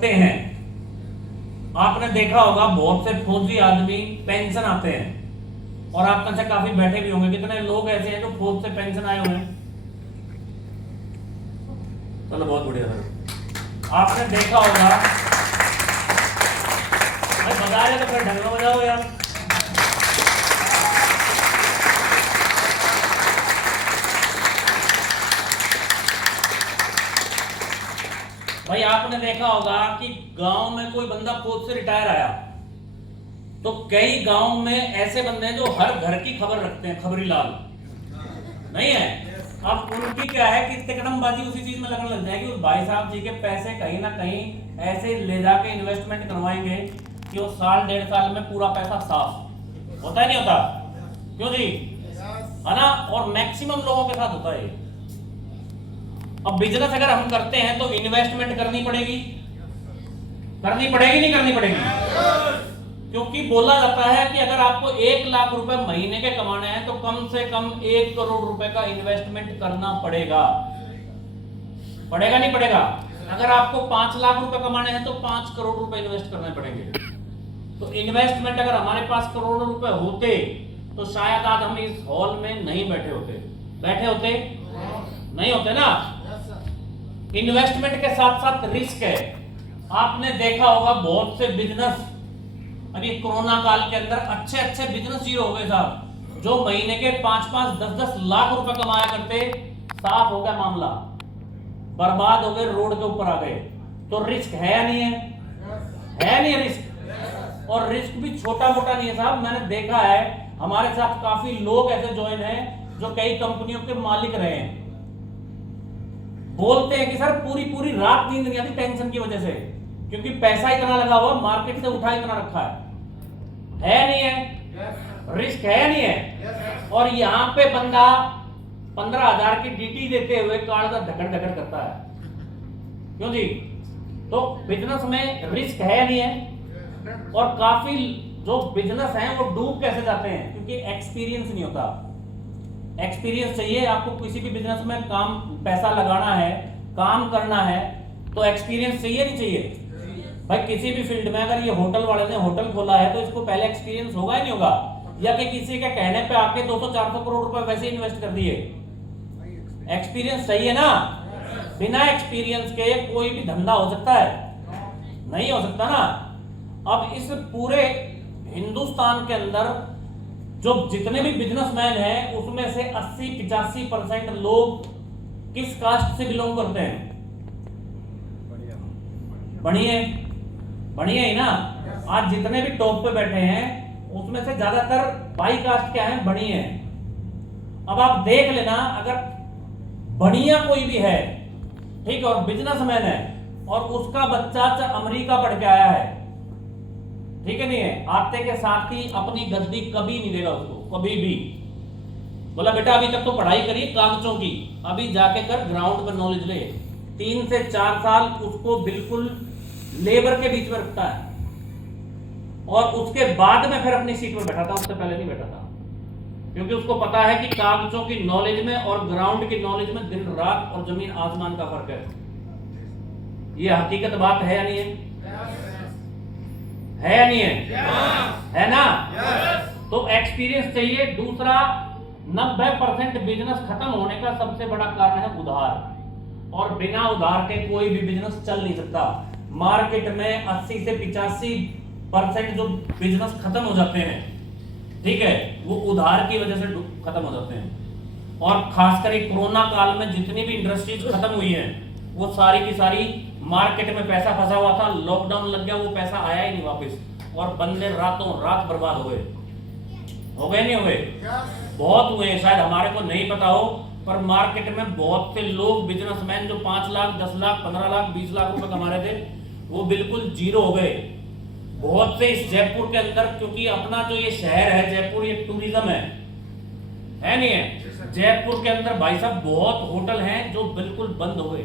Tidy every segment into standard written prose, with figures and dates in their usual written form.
करते हैं। आपने देखा होगा बहुत से फौजी आदमी पेंशन आते हैं, और आप में से काफी बैठे भी होंगे। कितने लोग ऐसे हैं जो फौज से पेंशन आए हुए हैं? चलो बहुत बढ़िया सर। आपने देखा होगा, भाई बजा रहे तो फिर ढंग में बजाओ यार। भाई आपने देखा होगा कि गांव में कोई बंदा फौज से रिटायर आया, तो कई गांव में ऐसे बंदे हैं जो हर घर की खबर रखते हैं, खबरी लाल नहीं है। अब उनकी क्या है कि तिकड़मबाजी उसी चीज में लगने लग जाएगी, उस भाई साहब जी के पैसे कहीं ना कहीं ऐसे ले जाके इन्वेस्टमेंट करवाएंगे कि वो साल 1.5 साल में पूरा पैसा साफ होता है, नहीं होता? क्यों जी, है ना? और मैक्सिमम लोगों के साथ होता है। अब बिजनेस अगर हम करते हैं तो इन्वेस्टमेंट करनी पड़ेगी, नहीं करनी पड़ेगी? क्योंकि बोला जाता है कि अगर आपको 1 लाख रुपए महीने के कमाने हैं तो कम से कम 1 करोड़ रुपए का इन्वेस्टमेंट करना पड़ेगा। पड़ेगा नहीं पड़ेगा? अगर आपको 5 लाख रुपए कमाने हैं तो 5 करोड़ रुपए इन्वेस्ट करने पड़ेंगे। तो इन्वेस्टमेंट अगर हमारे पास करोड़ों रुपए होते तो शायद आज हम इस हॉल में नहीं बैठे होते। नहीं होते ना। इन्वेस्टमेंट के साथ साथ रिस्क है। आपने देखा होगा बहुत से बिजनेस अभी कोरोना काल के अंदर अच्छे बिजनेस जीरो हो गए साहब, जो महीने के 5-5, 10-10 लाख रुपए कमाया करते, साफ हो गया मामला, बर्बाद हो गए, रोड के ऊपर आ गए। तो रिस्क है या नहीं है? है नहीं रिस्क? और रिस्क भी छोटा मोटा नहीं है साहब। मैंने देखा है हमारे साथ काफी लोग ऐसे ज्वाइन हैं जो कई कंपनियों के मालिक रहे हैं। बोलते हैं कि सर पूरी रात नींद नहीं आती टेंशन की वजह से, क्योंकि पैसा इतना लगा हुआ, मार्केट से उठा इतना रखा है नहीं है? रिस्क है नहीं है? और यहां पे बंदा 15,000 की डीटी देते हुए काल का धकड़ करता है। क्यों जी? तो बिजनेस में रिस्क है नहीं है? और काफी जो बिजनेस हैं वो डूब कैसे जाते हैं? क्योंकि एक्सपीरियंस नहीं होता। एक्सपीरियंस चाहिए आपको किसी भी बिजनेस में। काम पैसा लगाना है, काम करना है, तो एक्सपीरियंस चाहिए नहीं चाहिए? भाई किसी भी फील्ड में अगर ये होटल वाले ने होटल खोला है तो इसको पहले एक्सपीरियंस होगा ही नहीं होगा? या कि किसी के कहने पे आके 200-400 करोड़ रुपए वैसे इन्वेस्ट कर दिए? एक्सपीरियंस चाहिए ना। बिना एक्सपीरियंस के कोई भी धंधा हो सकता है? नहीं हो सकता ना। अब इस पूरे हिंदुस्तान के अंदर जो जितने भी बिजनेसमैन हैं उसमें से 80-85% लोग किस कास्ट से बिलोंग करते हैं? बढ़िया ही ना। आज जितने भी टॉप पे बैठे हैं उसमें से ज्यादातर बाई कास्ट क्या है? बढ़िया है। अब आप देख लेना, अगर बढ़िया कोई भी है, ठीक, और बिजनेसमैन है, और उसका बच्चा अमेरिका पढ़ के आया है, ठीक है, नहीं है, आते के साथ ही अपनी गद्दी कभी नहीं देगा उसको, कभी भी। बोला बेटा अभी तक तो पढ़ाई करी कागजों की, अभी जाके कर ग्राउंड पर नॉलेज ले। 3 से 4 साल उसको बिल्कुल लेबर के बीच में रखता है, और उसके बाद में फिर अपनी सीट पर बैठाता, उससे पहले नहीं बैठाता। क्योंकि उसको पता है कि कागजों की नॉलेज में और ग्राउंड की नॉलेज में दिन रात और जमीन आसमान का फर्क है। ये हकीकत बात है या नहीं है? है या नहीं है? है ना? तो एक्सपीरियंस चाहिए। दूसरा, 90% बिजनेस खत्म होने का सबसे बड़ा कारण है उधार, और बिना उधार के कोई भी बिजनेस चल नहीं सकता। मार्केट में 80 से 85% जो बिजनेस खत्म हो जाते हैं, ठीक है, वो उधार की वजह से खत्म हो जाते हैं। और खासकर कोरोना काल में जितनी भी इंडस्ट्रीज खत्म हुई हैं वो सारी की सारी मार्केट में पैसा फंसा हुआ था, लॉकडाउन लग गया, वो पैसा आया ही नहीं वापस, और बंदे रातों रात बर्बाद हो गए। नहीं हुए? बहुत हुए। शायद हमारे को नहीं पता हो, पर मार्केट में बहुत से लोग बिजनेसमैन जो 5 लाख, 10 लाख, 15 लाख, 20 लाख रुपए कमा रहे थे, वो बिल्कुल जीरो हो गए। बहुत से इस जयपुर के अंदर, क्योंकि अपना जो ये शहर है जयपुर, ये टूरिज्म है नहीं है? जयपुर के अंदर भाई साहब बहुत होटल हैं जो बिल्कुल बंद हो गए।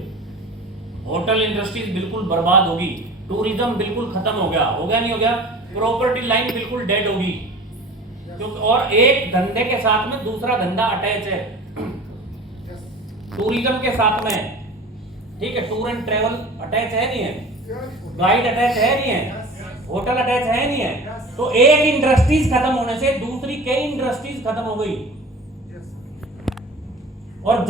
होटल इंडस्ट्रीज बिल्कुल बर्बाद होगी, टूरिज्म बिल्कुल खत्म हो गया नहीं हो गया? प्रॉपर्टी लाइन बिल्कुल डेड होगी। क्योंकि और एक धंधे के साथ में दूसरा धंधा अटैच है, टूरिज्म के साथ में, ठीक है, टूर एंड ट्रेवल अटैच है नहीं है? गाइड अटैच है नहीं है, होटल अटैच है नहीं है, तो एक इंडस्ट्रीज खत्म होने से दूसरी कई इंडस्ट्रीज खत्म हो गई। और